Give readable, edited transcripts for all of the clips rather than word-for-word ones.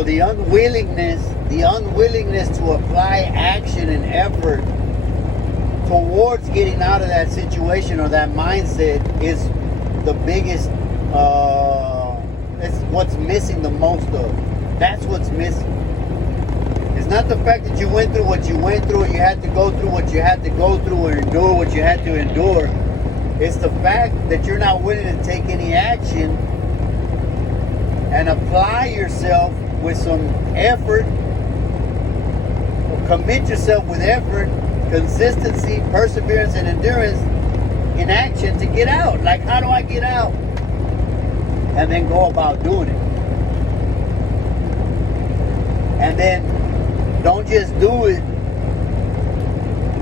So the unwillingness to apply action and effort towards getting out of that situation or that mindset is the biggest, it's what's missing the most of. That's what's missing. It's not the fact that you went through what you went through, or you had to go through what you had to go through, or endure what you had to endure. It's the fact that you're not willing to take any action and apply yourself with some effort, or commit yourself with effort, consistency, perseverance, and endurance in action to get out. Like, how do I get out? And then go about doing it. And then don't just do it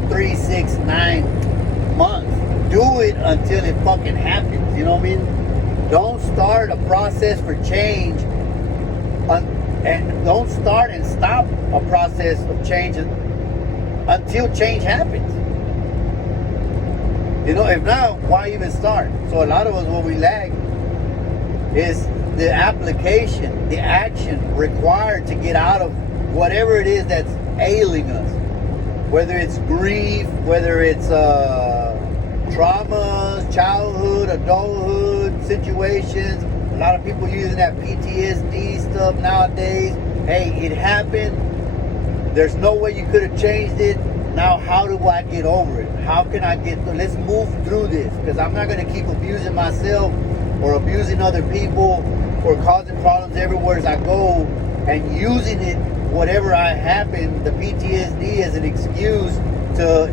3, 6, 9 months. Do it until it fucking happens. You know what I mean? Don't start a process for change and don't start and stop a process of change until change happens. You know, if not, why even start? So a lot of us, what we lack is the application, the action required to get out of whatever it is that's ailing us. Whether it's grief, whether it's traumas, childhood, adulthood situations. A lot of people using that PTSD stuff nowadays. Hey, it happened. There's no way you could have changed it. Now, how do I get over it? How can I get through? Let's move through this, because I'm not going to keep abusing myself or abusing other people or causing problems everywhere as I go and using it, whatever I happen, the PTSD as an excuse to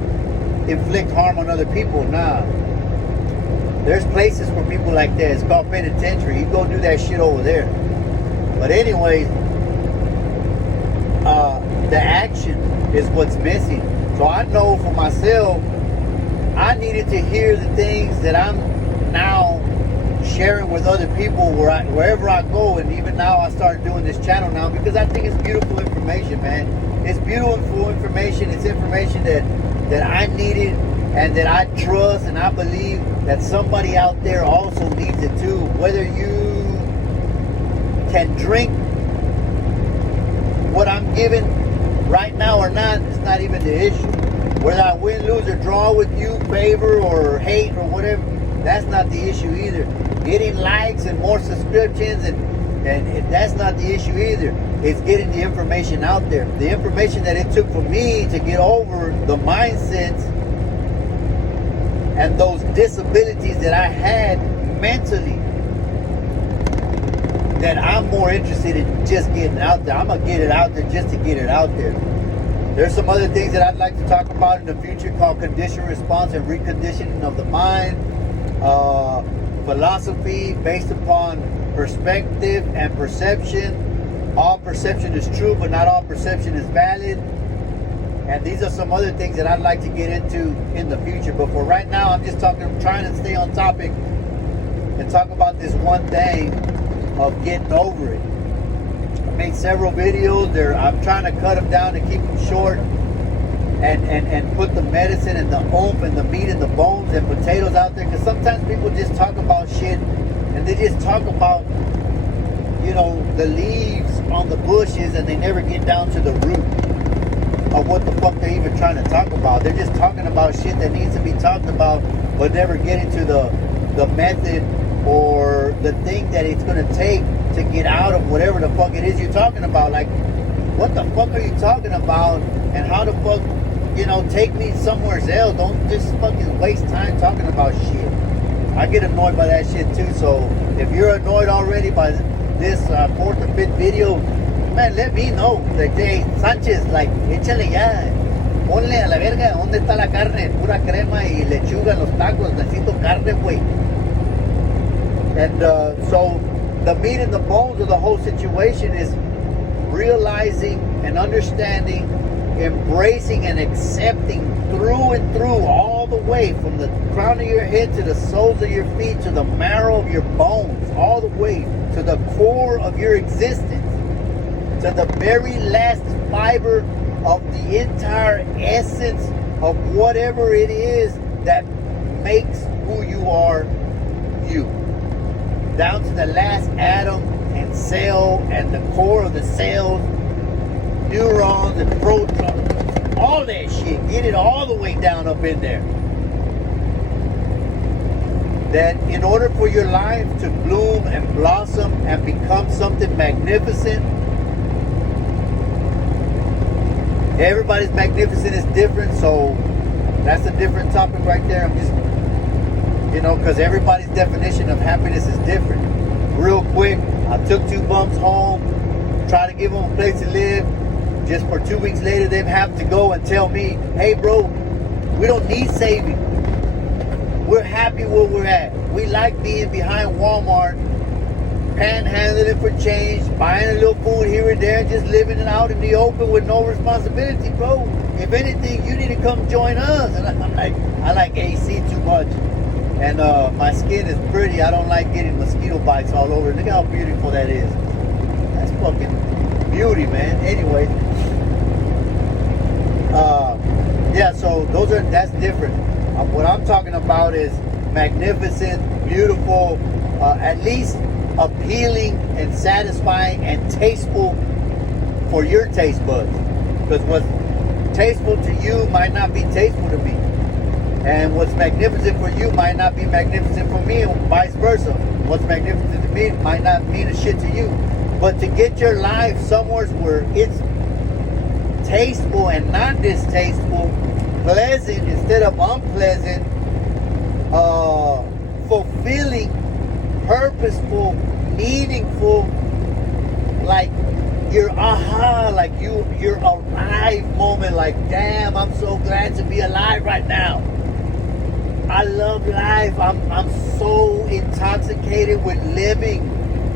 inflict harm on other people. Nah. There's places for people like that. It's called penitentiary. You go do that shit over there. But anyways, the action is what's missing. So I know for myself, I needed to hear the things that I'm now sharing with other people wherever I go. And even now I started doing this channel now because I think it's beautiful information, man. It's beautiful information. It's information that I needed and that I trust, and I believe that somebody out there also needs it too. Whether you can drink what I'm giving right now or not, it's not even the issue. Whether I win, lose, or draw with you, favor or hate or whatever, that's not the issue either. Getting likes and more subscriptions and that's not the issue either. It's getting the information out there. The information that it took for me to get over the mindsets and those disabilities that I had mentally, that I'm more interested in just getting out there. I'm going to get it out there just to get it out there. There's some other things that I'd like to talk about in the future called conditioned response and reconditioning of the mind. Philosophy based upon perspective and perception. All perception is true, but not all perception is valid. And these are some other things that I'd like to get into in the future. But for right now, I'm just trying to stay on topic and talk about this one thing of getting over it. I made several videos. I'm trying to cut them down to keep them short and put the medicine and the oomph and the meat and the bones and potatoes out there. Because sometimes people just talk about shit and they just talk about, you know, the leaves on the bushes, and they never get down to the root of what the fuck they're even trying to talk about. They're just talking about shit that needs to be talked about, but never get into the method or the thing that it's going to take to get out of whatever the fuck it is you're talking about. Like, what the fuck are you talking about, and how the fuck, you know, take me somewhere else. Don't just fucking waste time talking about shit. I get annoyed by that shit too. So if you're annoyed already by this 4th or 5th video, man, let me know. Like, hey, Sánchez, like, échale ya. Ponle a la verga, ¿dónde está la carne? Pura crema y lechuga en los tacos. Necesito carne, güey. And so the meat and the bones of the whole situation is realizing and understanding, embracing and accepting through and through, all the way from the crown of your head to the soles of your feet, to the marrow of your bones, all the way to the core of your existence, to the very last fiber of the entire essence of whatever it is that makes who you are, you. Down to the last atom and cell and the core of the cells, neurons and protons, all that shit. Get it all the way down up in there. That in order for your life to bloom and blossom and become something magnificent, everybody's magnificent is different, so that's a different topic right there. I'm just, because everybody's definition of happiness is different. Real quick, I took 2 bumps home, tried to give them a place to live. Just for 2 weeks later, they have to go and tell me, hey bro, we don't need saving. We're happy where we're at. We like being behind Walmart, panhandling for change, buying a little food here and there, just living it out in the open with no responsibility, bro. If anything, you need to come join us. And I'm like, I like AC too much. And my skin is pretty. I don't like getting mosquito bites all over. Look how beautiful that is. That's fucking beauty, man. Anyway. Yeah, so that's different. What I'm talking about is magnificent, beautiful, at least appealing and satisfying and tasteful for your taste buds. Because what's tasteful to you might not be tasteful to me. And what's magnificent for you might not be magnificent for me, and vice versa. What's magnificent to me might not mean a shit to you. But to get your life somewhere where it's tasteful and not distasteful, pleasant instead of unpleasant, fulfilling, purposeful, meaningful, like your aha, like you're alive moment, like damn, I'm so glad to be alive right now. I love life. I'm so intoxicated with living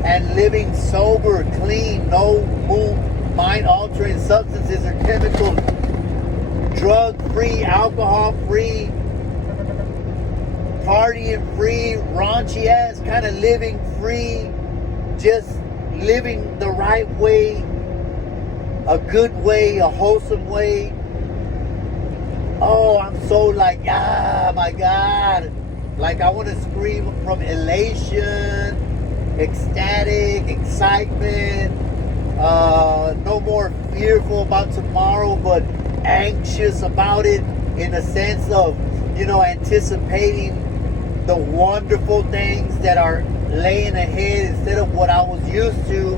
and living sober, clean, no mind-altering substances or chemicals, drug-free, alcohol-free, partying-free, raunchy-ass kind of living free, just living the right way, a good way, a wholesome way. Oh, I'm so like, my God. Like I want to scream from elation, ecstatic, excitement. No more fearful about tomorrow, but anxious about it in a sense of, anticipating the wonderful things that are laying ahead instead of what I was used to.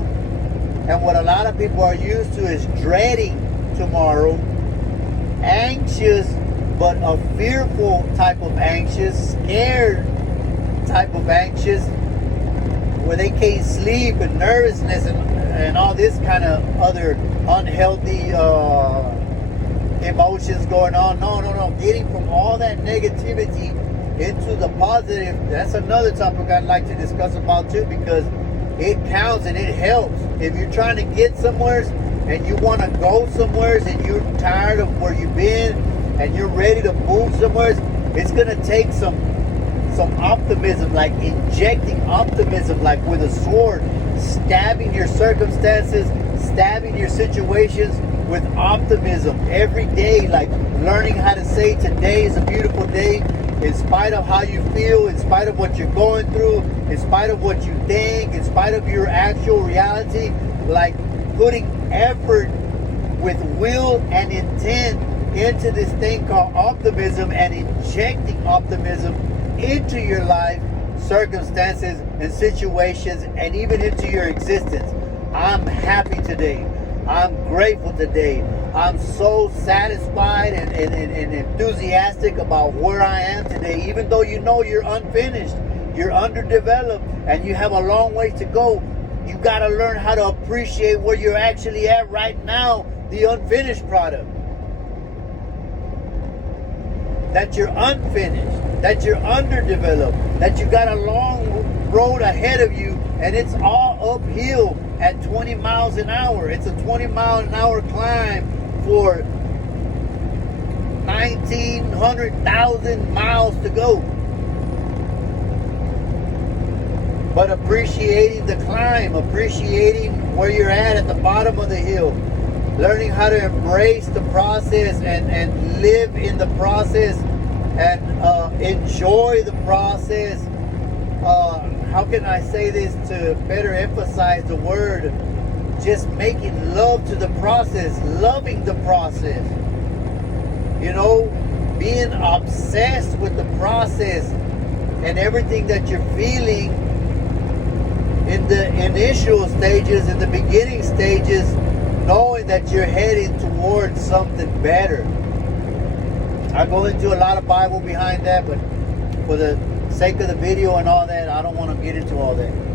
And what a lot of people are used to is dreading tomorrow. Anxious, but a fearful type of anxious, scared type of anxious, where they can't sleep and nervousness and all this kind of other unhealthy emotions going on. No. Getting from all that negativity into the positive, that's another topic I'd like to discuss about too, because it counts and it helps. If you're trying to get somewhere and you want to go somewhere and you're tired of where you've been and you're ready to move somewhere, it's going to take some optimism, like injecting optimism, like with a sword, stabbing your circumstances, stabbing your situations with optimism every day, like learning how to say today is a beautiful day in spite of how you feel, in spite of what you're going through, in spite of what you think, in spite of your actual reality, like putting effort with will and intent into this thing called optimism and injecting optimism into your life, circumstances and situations, and even into your existence. I'm happy today. I'm grateful today. I'm so satisfied and enthusiastic about where I am today, even though you're unfinished, you're underdeveloped, and you have a long way to go. You got to learn how to appreciate where you're actually at right now, the unfinished product. That you're unfinished, that you're underdeveloped, that you got a long road ahead of you, and it's all uphill at 20 miles an hour. It's a 20 mile an hour climb for 1,900,000 miles to go. But appreciating the climb, appreciating where you're at the bottom of the hill, learning how to embrace the process and live in the process and enjoy the process, how can I say this to better emphasize the word? Just making love to the process, loving the process. You know, being obsessed with the process and everything that you're feeling in the initial stages, in the beginning stages, knowing that you're heading towards something better. I go into a lot of Bible behind that, but for the sake of the video and all that, I don't want to get into all that.